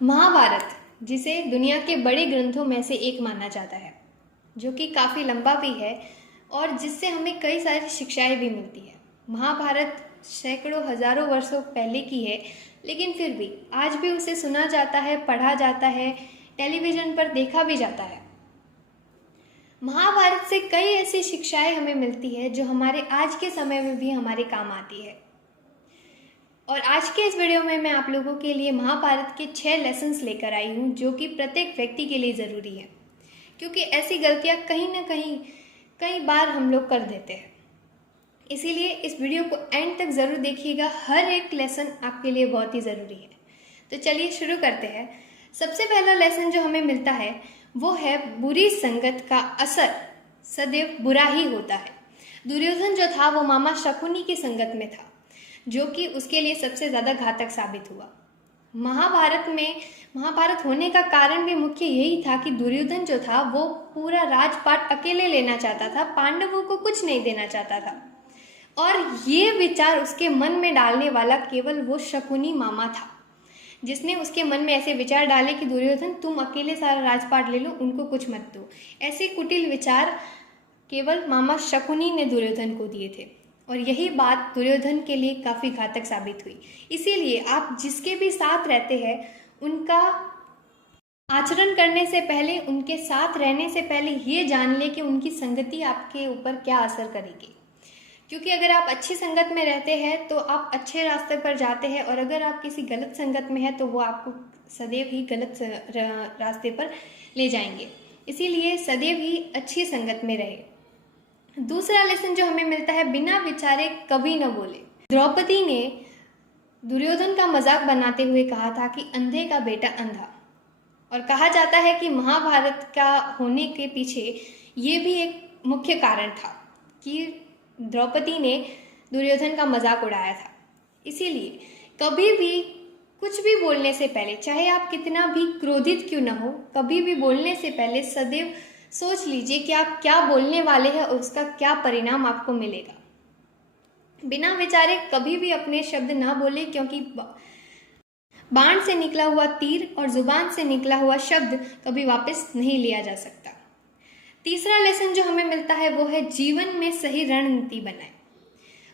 महाभारत, जिसे दुनिया के बड़े ग्रंथों में से एक माना जाता है, जो कि काफ़ी लंबा भी है और जिससे हमें कई सारी शिक्षाएं भी मिलती है। महाभारत सैकड़ों हजारों वर्षों पहले की है, लेकिन फिर भी आज भी उसे सुना जाता है, पढ़ा जाता है, टेलीविज़न पर देखा भी जाता है। महाभारत से कई ऐसी शिक्षाएं हमें मिलती है जो हमारे आज के समय में भी हमारे काम आती है। और आज के इस वीडियो में मैं आप लोगों के लिए महाभारत के 6 लेसन्स लेकर आई हूँ, जो कि प्रत्येक व्यक्ति के लिए ज़रूरी है, क्योंकि ऐसी गलतियाँ कहीं ना कहीं कई बार हम लोग कर देते हैं। इसीलिए इस वीडियो को एंड तक ज़रूर देखिएगा, हर एक लेसन आपके लिए बहुत ही ज़रूरी है। तो चलिए शुरू करते हैं। सबसे पहला लेसन जो हमें मिलता है वो है बुरी संगत का असर सदैव बुरा ही होता है। दुर्योधन जो था वो मामा शकुनी की संगत में था, जो कि उसके लिए सबसे ज़्यादा घातक साबित हुआ। महाभारत होने का कारण भी मुख्य यही था कि दुर्योधन जो था वो पूरा राजपाट अकेले लेना चाहता था, पांडवों को कुछ नहीं देना चाहता था। और ये विचार उसके मन में डालने वाला केवल वो शकुनी मामा था, जिसने उसके मन में ऐसे विचार डाले कि दुर्योधन तुम अकेले सारा राजपाट ले लो, उनको कुछ मत दो। ऐसे कुटिल विचार केवल मामा शकुनी ने दुर्योधन को दिए थे, और यही बात दुर्योधन के लिए काफ़ी घातक साबित हुई। इसीलिए आप जिसके भी साथ रहते हैं, उनका आचरण करने से पहले, उनके साथ रहने से पहले ये जान ले कि उनकी संगति आपके ऊपर क्या असर करेगी। क्योंकि अगर आप अच्छी संगत में रहते हैं तो आप अच्छे रास्ते पर जाते हैं, और अगर आप किसी गलत संगत में हैं तो वो आपको सदैव ही गलत रास्ते पर ले जाएंगे। इसीलिए सदैव ही अच्छी संगत में रहे। दूसरा लेसन जो हमें मिलता है, बिना विचारे कभी न बोले। द्रौपदी ने दुर्योधन का मजाक बनाते हुए कहा था कि अंधे का बेटा अंधा, और कहा जाता है कि महाभारत का होने के पीछे ये भी एक मुख्य कारण था कि द्रौपदी ने दुर्योधन का मजाक उड़ाया था। इसीलिए कभी भी कुछ भी बोलने से पहले, चाहे आप कितना भी क्रोधित क्यों न हो, कभी भी बोलने से पहले सदैव सोच लीजिए कि आप क्या बोलने वाले हैं और उसका क्या परिणाम आपको मिलेगा। बिना विचारे कभी भी अपने शब्द ना बोले, क्योंकि बाण से निकला हुआ तीर और जुबान से निकला हुआ शब्द कभी वापस नहीं लिया जा सकता। तीसरा लेसन जो हमें मिलता है वो है जीवन में सही रणनीति बनाएं।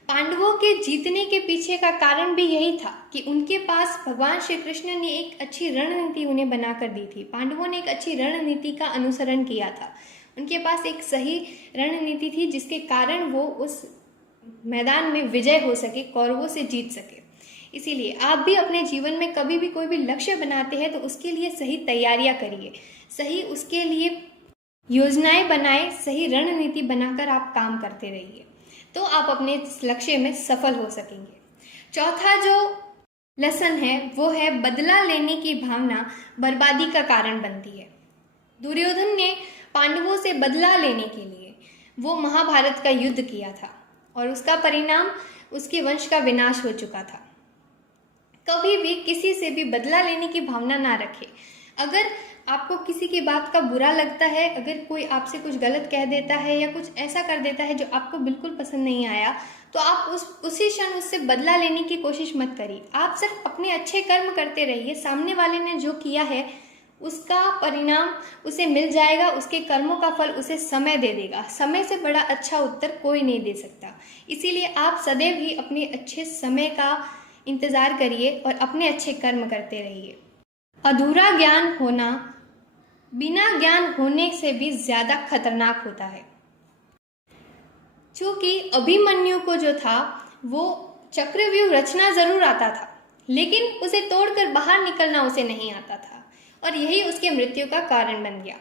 पांडवों के जीतने के पीछे का कारण भी यही था कि उनके पास भगवान श्री कृष्ण ने एक अच्छी रणनीति उन्हें बनाकर दी थी। पांडवों ने एक अच्छी रणनीति का अनुसरण किया था। उनके पास एक सही रणनीति थी, जिसके कारण वो उस मैदान में विजय हो सके, कौरवों से जीत सके। इसीलिए आप भी अपने जीवन में कभी भी कोई भी लक्ष्य बनाते हैं तो उसके लिए सही तैयारियां करिए, सही उसके लिए योजनाएं बनाए, सही रणनीति बनाकर आप काम करते रहिए, तो आप अपने लक्ष्य में सफल हो सकेंगे। चौथा जो लेसन है वो है बदला लेने की भावना बर्बादी का कारण बनती है। दुर्योधन ने पांडवों से बदला लेने के लिए वो महाभारत का युद्ध किया था, और उसका परिणाम उसके वंश का विनाश हो चुका था। कभी भी किसी से भी बदला लेने की भावना ना रखें। अगर आपको किसी की बात का बुरा लगता है, अगर कोई आपसे कुछ गलत कह देता है या कुछ ऐसा कर देता है जो आपको बिल्कुल पसंद नहीं आया, तो आप उसी क्षण उससे बदला लेने की कोशिश मत करिए। आप सिर्फ अपने अच्छे कर्म करते रहिए। सामने वाले ने जो किया है उसका परिणाम उसे मिल जाएगा, उसके कर्मों का फल उसे समय दे देगा। समय से बड़ा अच्छा उत्तर कोई नहीं दे सकता। इसीलिए आप सदैव ही अपने अच्छे समय का इंतज़ार करिए और अपने अच्छे कर्म करते रहिए। अधूरा ज्ञान होना बिना ज्ञान होने से भी ज्यादा खतरनाक होता है। क्योंकि अभिमन्यु को जो था वो चक्रव्यूह रचना जरूर आता था, लेकिन उसे तोड़कर बाहर निकलना उसे नहीं आता था, और यही उसके मृत्यु का कारण बन गया।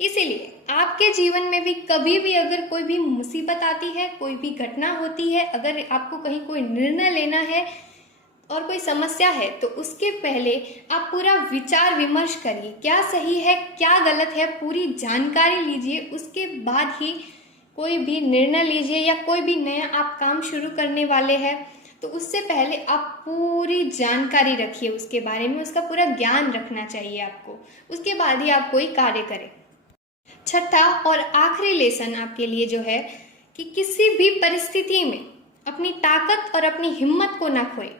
इसीलिए आपके जीवन में भी कभी भी अगर कोई भी मुसीबत आती है, कोई भी घटना होती है, अगर आपको कहीं कोई निर्णय लेना है और कोई समस्या है, तो उसके पहले आप पूरा विचार विमर्श करिए, क्या सही है क्या गलत है, पूरी जानकारी लीजिए। उसके बाद ही कोई भी निर्णय लीजिए, या कोई भी नया आप काम शुरू करने वाले हैं तो उससे पहले आप पूरी जानकारी रखिए उसके बारे में, उसका पूरा ज्ञान रखना चाहिए आपको। उसके बाद ही आप कोई कार्य करें। छठा और आखिरी लेसन आपके लिए जो है कि किसी भी परिस्थिति में अपनी ताकत और अपनी हिम्मत को ना खोए।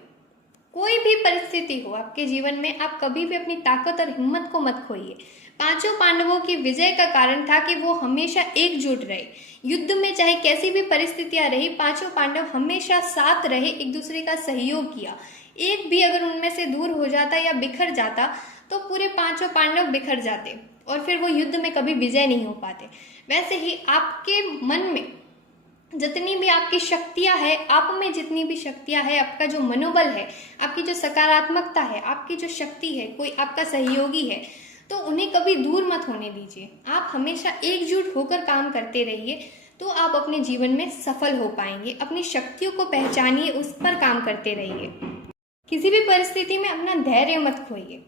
कोई भी परिस्थिति हो आपके जीवन में, आप कभी भी अपनी ताकत और हिम्मत को मत खोइए। पांचों पांडवों की विजय का कारण था कि वो हमेशा एकजुट रहे। युद्ध में चाहे कैसी भी परिस्थितियां रही, पांचों पांडव हमेशा साथ रहे, एक दूसरे का सहयोग किया। एक भी अगर उनमें से दूर हो जाता या बिखर जाता तो पूरे पांचों पांडव बिखर जाते और फिर वो युद्ध में कभी विजय नहीं हो पाते। वैसे ही आपके मन में जितनी भी आपकी शक्तियां है, आप में जितनी भी शक्तियां है, आपका जो मनोबल है, आपकी जो सकारात्मकता है, आपकी जो शक्ति है, कोई आपका सहयोगी है, तो उन्हें कभी दूर मत होने दीजिए। आप हमेशा एकजुट होकर काम करते रहिए, तो आप अपने जीवन में सफल हो पाएंगे। अपनी शक्तियों को पहचानिए, उस पर काम करते रहिए। किसी भी परिस्थिति में अपना धैर्य मत खोइए।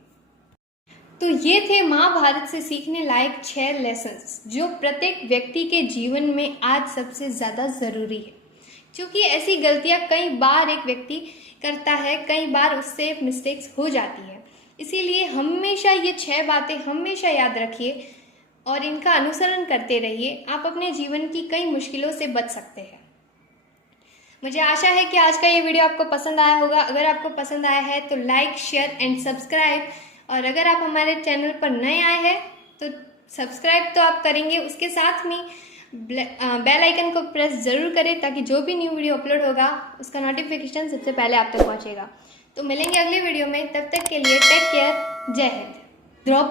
तो ये थे महाभारत से सीखने लायक 6 लेसन्स जो प्रत्येक व्यक्ति के जीवन में आज सबसे ज़्यादा ज़रूरी है, क्योंकि ऐसी गलतियाँ कई बार एक व्यक्ति करता है, कई बार उससे मिस्टेक्स हो जाती है। इसीलिए हमेशा ये 6 बातें हमेशा याद रखिए और इनका अनुसरण करते रहिए। आप अपने जीवन की कई मुश्किलों से बच सकते हैं। मुझे आशा है कि आज का ये वीडियो आपको पसंद आया होगा। अगर आपको पसंद आया है तो लाइक, शेयर एंड सब्सक्राइब। और अगर आप हमारे चैनल पर नए आए हैं तो सब्सक्राइब तो आप करेंगे, उसके साथ में बेल आइकन को प्रेस ज़रूर करें ताकि जो भी न्यू वीडियो अपलोड होगा उसका नोटिफिकेशन सबसे पहले आप तक पहुंचेगा। तो मिलेंगे अगले वीडियो में, तब तक के लिए टेक केयर। जय हिंद।